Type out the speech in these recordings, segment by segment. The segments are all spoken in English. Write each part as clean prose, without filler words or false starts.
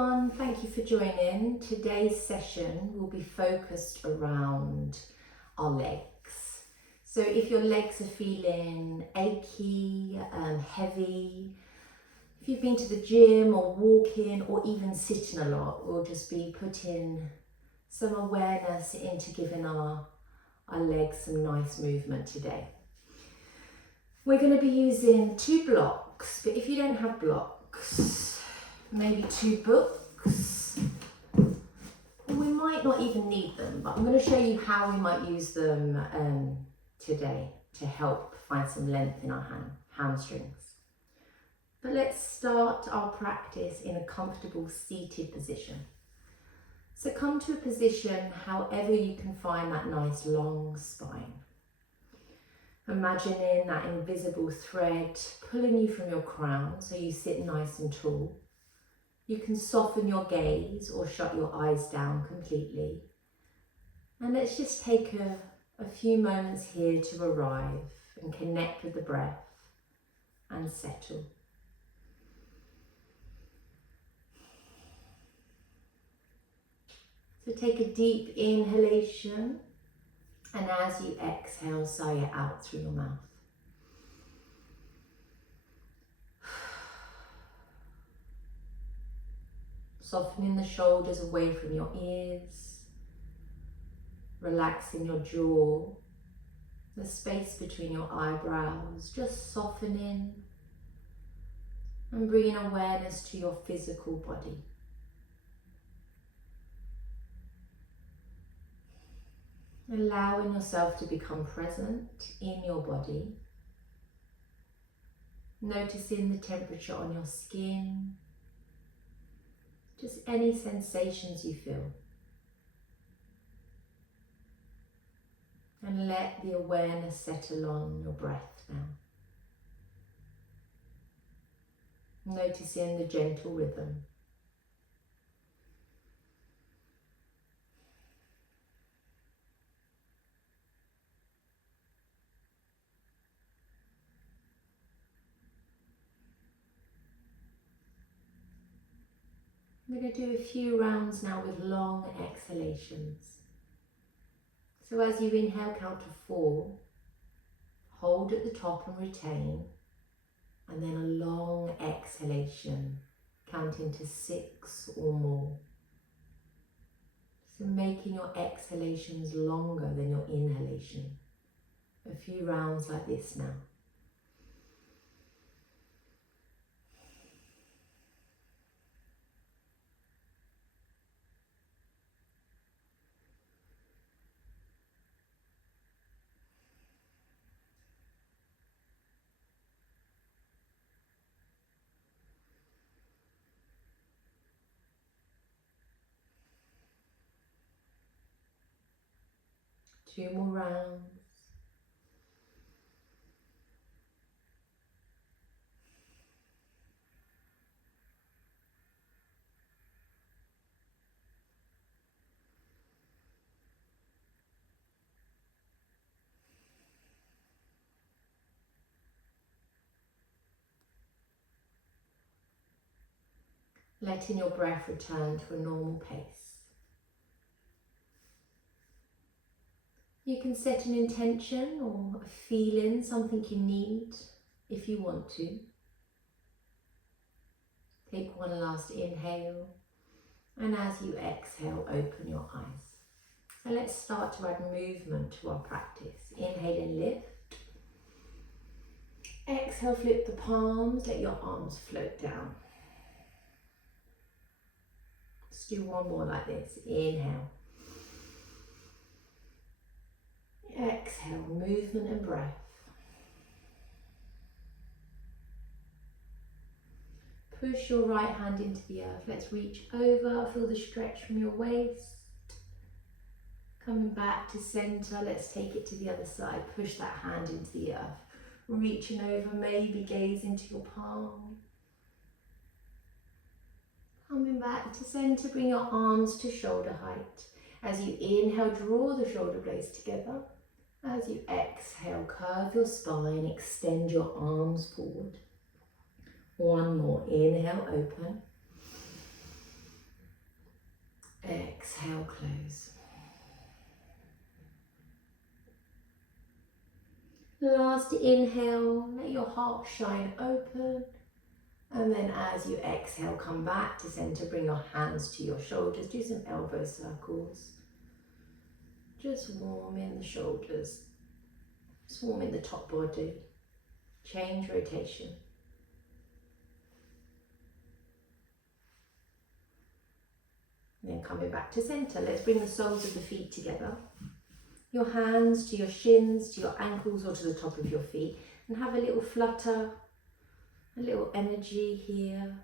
everyone, thank you for joining. Today's session will be focused around our legs. So if your legs are feeling achy, heavy, if you've been to the gym or walking or even sitting a lot, we'll just be putting some awareness into giving our legs some nice movement today. We're going to be using 2 blocks, but if you don't have blocks, maybe 2 books. We might not even need them, but I'm going to show you how we might use them today to help find some length in our hamstrings. But let's start our practice in a comfortable seated position. So come to a position however you can find that nice long spine. Imagining that invisible thread pulling you from your crown so you sit nice and tall. You can soften your gaze or shut your eyes down completely. And let's just take a few moments here to arrive and connect with the breath and settle. So take a deep inhalation, and as you exhale, sigh it out through your mouth. Softening the shoulders away from your ears, relaxing your jaw, the space between your eyebrows, just softening and bringing awareness to your physical body. Allowing yourself to become present in your body, noticing the temperature on your skin, just any sensations you feel. And let the awareness settle on your breath now. Noticing the gentle rhythm. We're going to do a few rounds now with long exhalations. So as you inhale, count to 4, hold at the top and retain, and then a long exhalation, counting to 6 or more. So making your exhalations longer than your inhalation. A few rounds like this now. Two more rounds. Letting your breath return to a normal pace. You can set an intention or a feeling, something you need if you want to. Take one last inhale, and as you exhale, open your eyes. So let's start to add movement to our practice. Inhale and lift. Exhale, flip the palms, let your arms float down. Let's do one more like this. Inhale. Exhale, movement and breath. Push your right hand into the earth. Let's reach over, feel the stretch from your waist. Coming back to center, let's take it to the other side. Push that hand into the earth. Reaching over, maybe gaze into your palm. Coming back to center, bring your arms to shoulder height. As you inhale, draw the shoulder blades together. As you exhale, curve your spine, extend your arms forward. One more, inhale, open. Last inhale, let your heart shine open. And then as you exhale, come back to center, bring your hands to your shoulders, do some elbow circles. Just warming the shoulders, just warming the top body. Change rotation. And then coming back to center, let's bring the soles of the feet together. Your hands to your shins, to your ankles or to the top of your feet, and have a little flutter, a little energy here.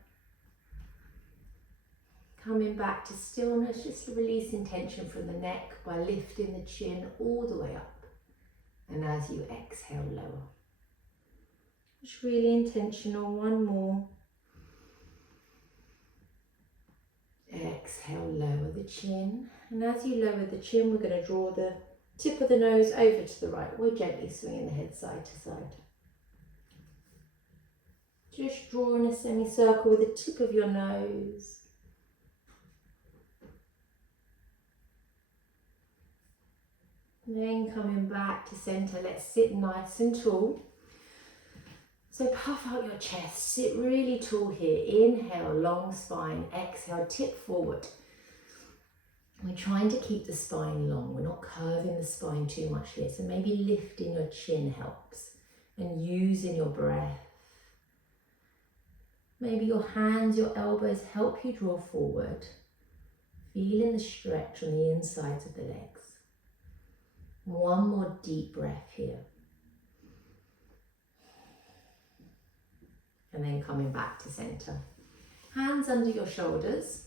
Coming back to stillness, just releasing tension from the neck by lifting the chin all the way up. And as you exhale, lower. Just really intentional, one more. Exhale, lower the chin. And as you lower the chin, we're going to draw the tip of the nose over to the right. We're gently swinging the head side to side. Just drawing a semicircle with the tip of your nose. Then coming back to center, let's sit nice and tall. So puff out your chest, sit really tall here. Inhale, long spine. Exhale, tip forward. We're trying to keep the spine long. We're not curving the spine too much here. So maybe lifting your chin helps and using your breath. Maybe your hands, your elbows help you draw forward. Feeling the stretch on the insides of the legs. One more deep breath here. And then coming back to center. Hands under your shoulders.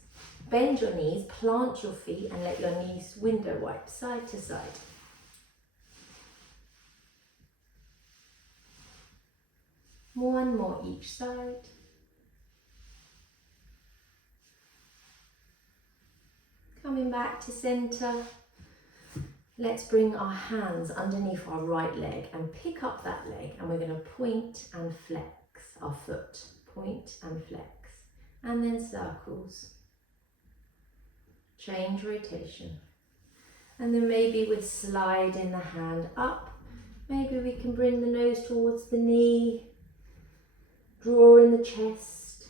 Bend your knees, plant your feet and let your knees window wipe side to side. One more each side. Coming back to center. Let's bring our hands underneath our right leg and pick up that leg, and we're going to point and flex our foot. Point and flex. And then circles. Change rotation. And then maybe we're sliding the hand up. Maybe we can bring the nose towards the knee. Draw in the chest.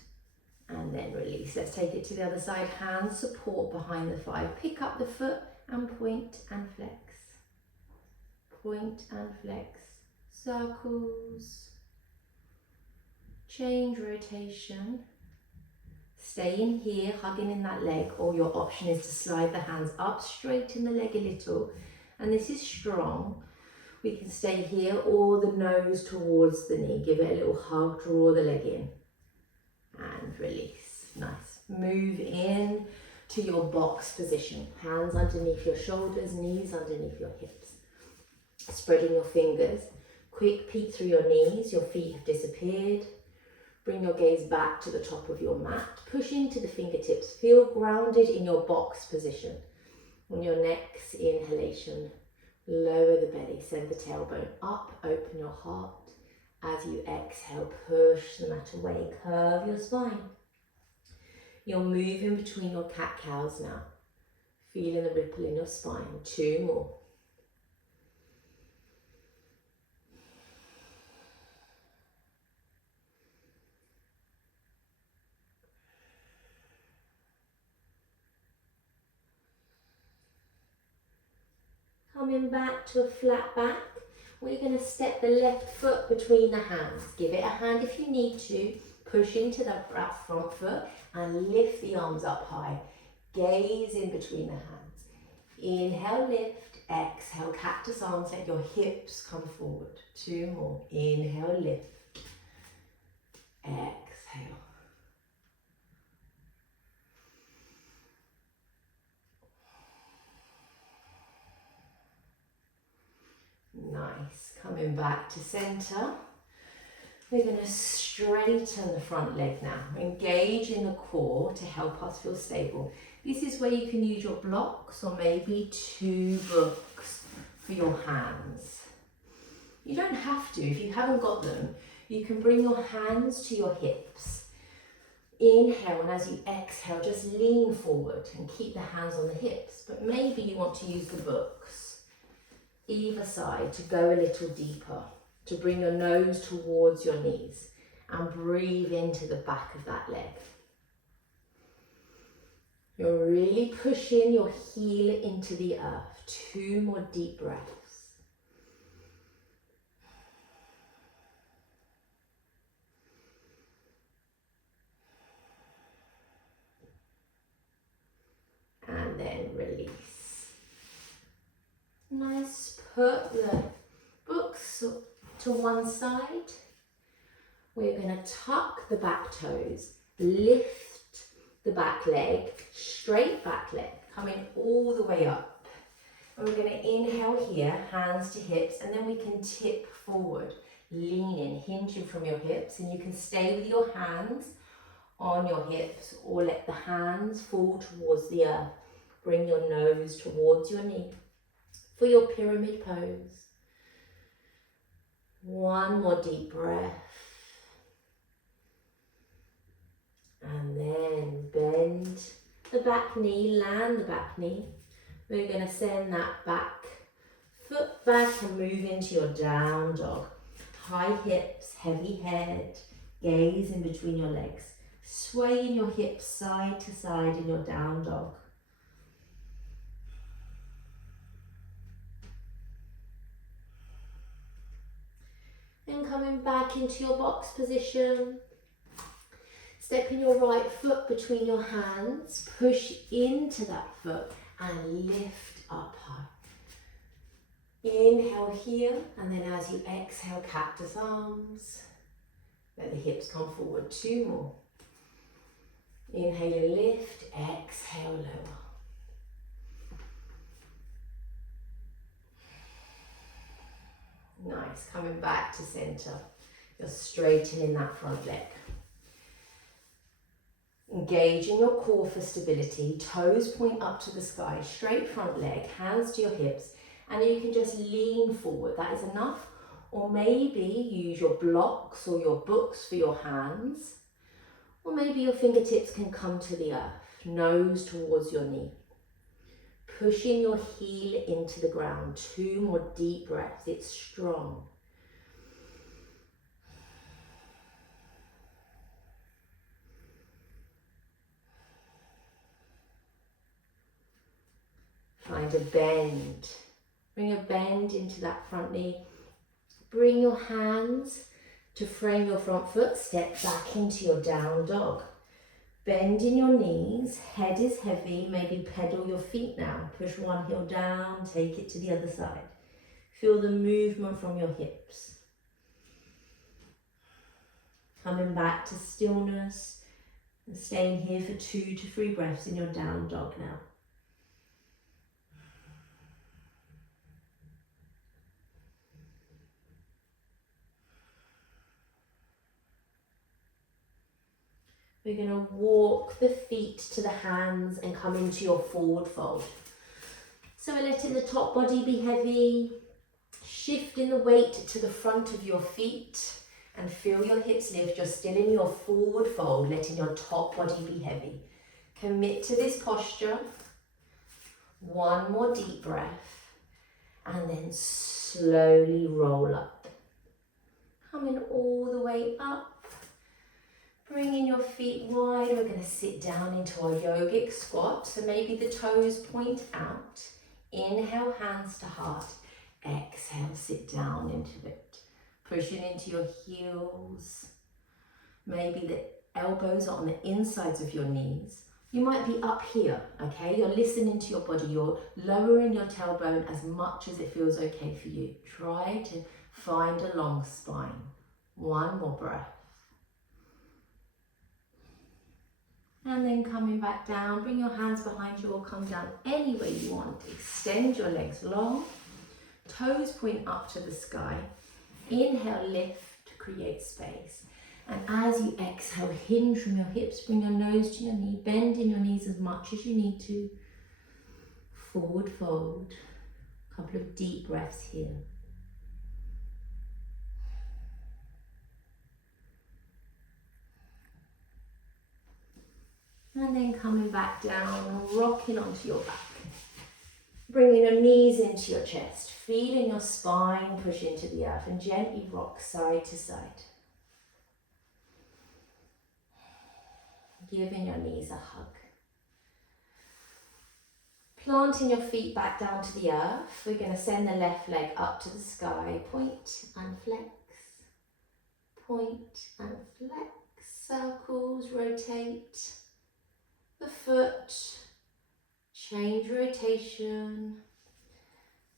And then release. Let's take it to the other side. Hands support behind the thigh. Pick up the foot and point and flex. Point and flex. Circles. Change rotation. Stay in here, hugging in that leg, or your option is to slide the hands up, straighten the leg a little. And this is strong. We can stay here or the nose towards the knee. Give it a little hug, draw the leg in. And release. Nice. Move in to your box position. Hands underneath your shoulders, knees underneath your hips. Spreading your fingers. Quick peek through your knees. Your feet have disappeared. Bring your gaze back to the top of your mat. Push into the fingertips. Feel grounded in your box position. On your next inhalation, lower the belly. Send the tailbone up. Open your heart. As you exhale, push the mat away. Curve your spine. You're moving between your cat-cows now. Feeling the ripple in your spine. 2 more. Coming back to a flat back. We're going to step the left foot between the hands. Give it a hand if you need to. Push into that front foot and lift the arms up high. Gaze in between the hands. Inhale, lift. Exhale, cactus arms. Let your hips come forward. 2 more. Inhale, lift. Exhale. Nice. Coming back to center. We're going to straighten the front leg now. Engage in the core to help us feel stable. This is where you can use your blocks or maybe 2 books for your hands. You don't have to. If you haven't got them, you can bring your hands to your hips. Inhale, and as you exhale, just lean forward and keep the hands on the hips. But maybe you want to use the books either side to go a little deeper. to bring your nose towards your knees and breathe into the back of that leg. You're really pushing your heel into the earth. 2 more deep breaths. And then release. Nice. Put the books to one side. We're going to tuck the back toes, lift the back leg, straight back leg, coming all the way up. And we're going to inhale here, hands to hips, and then we can tip forward, leaning, hinging from your hips, and you can stay with your hands on your hips or let the hands fall towards the earth. Bring your nose towards your knee for your pyramid pose. 1 more deep breath. And then bend the back knee, land the back knee. We're going to send that back foot back and move into your down dog. High hips, heavy head, gaze in between your legs. Swaying your hips side to side in your down dog. Then coming back into your box position. Stepping your right foot between your hands, push into that foot and lift up high. Inhale here, and then as you exhale, cactus arms. Let the hips come forward. 2 more. Inhale, lift, exhale, lower. Nice, coming back to center. You're straightening that front leg. Engaging your core for stability, toes point up to the sky, straight front leg, hands to your hips, and you can just lean forward. That is enough. Or maybe use your blocks or your books for your hands. Or maybe your fingertips can come to the earth, nose towards your knee. Pushing your heel into the ground. 2 more deep breaths. It's strong. Find a bend. Bring a bend into that front knee. Bring your hands to frame your front foot. Step back into your down dog. Bend in your knees. Head is heavy. Maybe pedal your feet now. Push one heel down. Take it to the other side. Feel the movement from your hips. Coming back to stillness. And staying here for 2 to 3 breaths in your down dog now. We're going to walk the feet to the hands and come into your forward fold. So we're letting the top body be heavy, shifting the weight to the front of your feet and feel your hips lift. You're still in your forward fold, letting your top body be heavy. Commit to this posture. 1 more deep breath and then slowly roll up. Coming all the way up. Bringing your feet wide, we're going to sit down into our yogic squat. So maybe the toes point out. Inhale, hands to heart. Exhale, sit down into it. Pushing into your heels. Maybe the elbows are on the insides of your knees. You might be up here, okay? You're listening to your body. You're lowering your tailbone as much as it feels okay for you. Try to find a long spine. 1 more breath. And then coming back down, bring your hands behind you or come down any way you want. Extend your legs long, toes point up to the sky. Inhale, lift, create space. And as you exhale, hinge from your hips, bring your nose to your knee, bend in your knees as much as you need to. Forward fold, a couple of deep breaths here. And then coming back down, rocking onto your back. Bringing your knees into your chest, feeling your spine push into the earth and gently rock side to side. Giving your knees a hug. Planting your feet back down to the earth, we're going to send the left leg up to the sky, point and flex, point and flex, circles, rotate the foot, change rotation,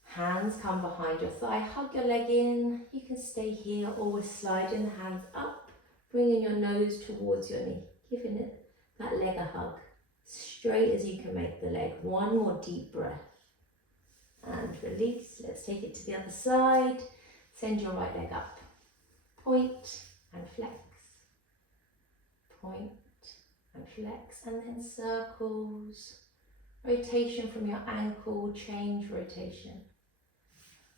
hands come behind your thigh, hug your leg in, you can stay here or we're sliding the hands up, bringing your nose towards your knee, giving it that leg a hug. Straight as you can make the leg. One more deep breath. And release. Let's take it to the other side. Send your right leg up. Point and flex. Point and flex. And then circles. Rotation from your ankle. Change rotation.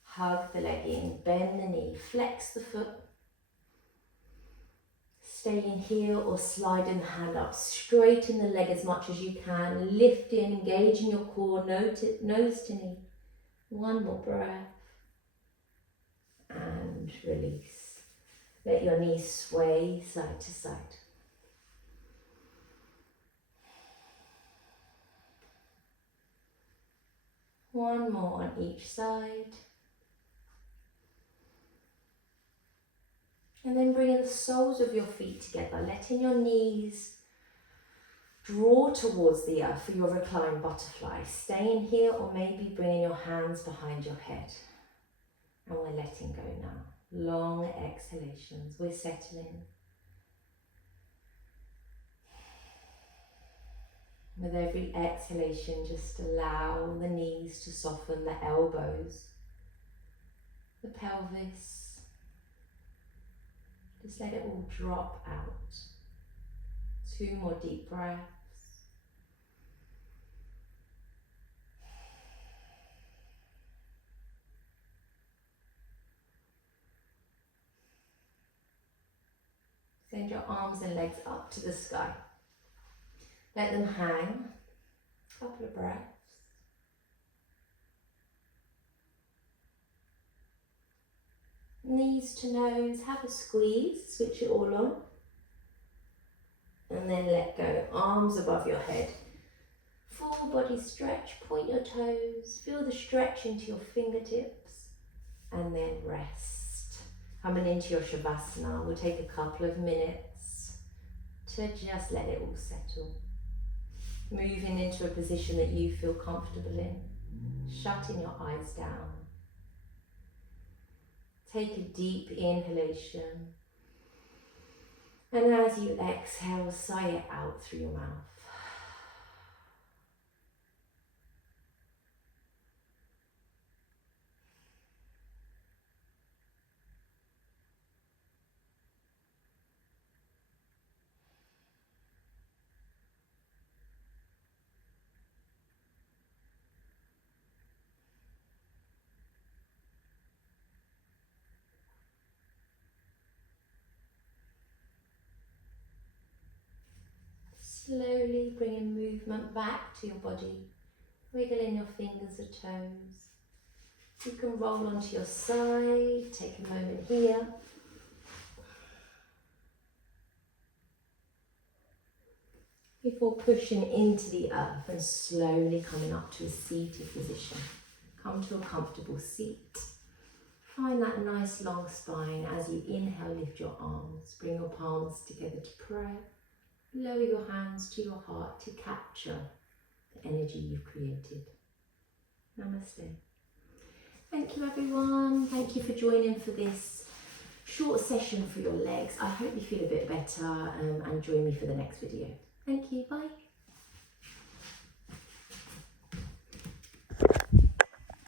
Hug the leg in. Bend the knee. Flex the foot. Staying here or sliding the hand up, straighten the leg as much as you can, lifting, engaging your core, nose to knee. One more breath and release. Let your knees sway side to side. One more on each side. And then bringing the soles of your feet together, letting your knees draw towards the earth for your reclined butterfly. Staying here or maybe bringing your hands behind your head. And we're letting go now. Long exhalations, we're settling. With every exhalation, just allow the knees to soften, the elbows, the pelvis. Just let it all drop out. 2 more deep breaths. Send your arms and legs up to the sky. Let them hang. Couple of breaths. Knees to nose, have a squeeze, switch it all on. And then let go, arms above your head. Full body stretch, point your toes, feel the stretch into your fingertips. And then rest. Coming into your Shavasana, we'll take a couple of minutes to just let it all settle. Moving into a position that you feel comfortable in. Shutting your eyes down. Take a deep inhalation. And as you exhale, sigh it out through your mouth. Slowly bringing movement back to your body, wiggling your fingers or toes. You can roll onto your side, take a moment here. Before pushing into the earth and slowly coming up to a seated position. Come to a comfortable seat. Find that nice long spine. As you inhale, lift your arms, bring your palms together to prayer. Lower your hands to your heart to capture the energy you've created. Namaste. Thank you everyone. Thank you for joining for this short session for your legs. I hope you feel a bit better and join me for the next video. Thank you. Bye.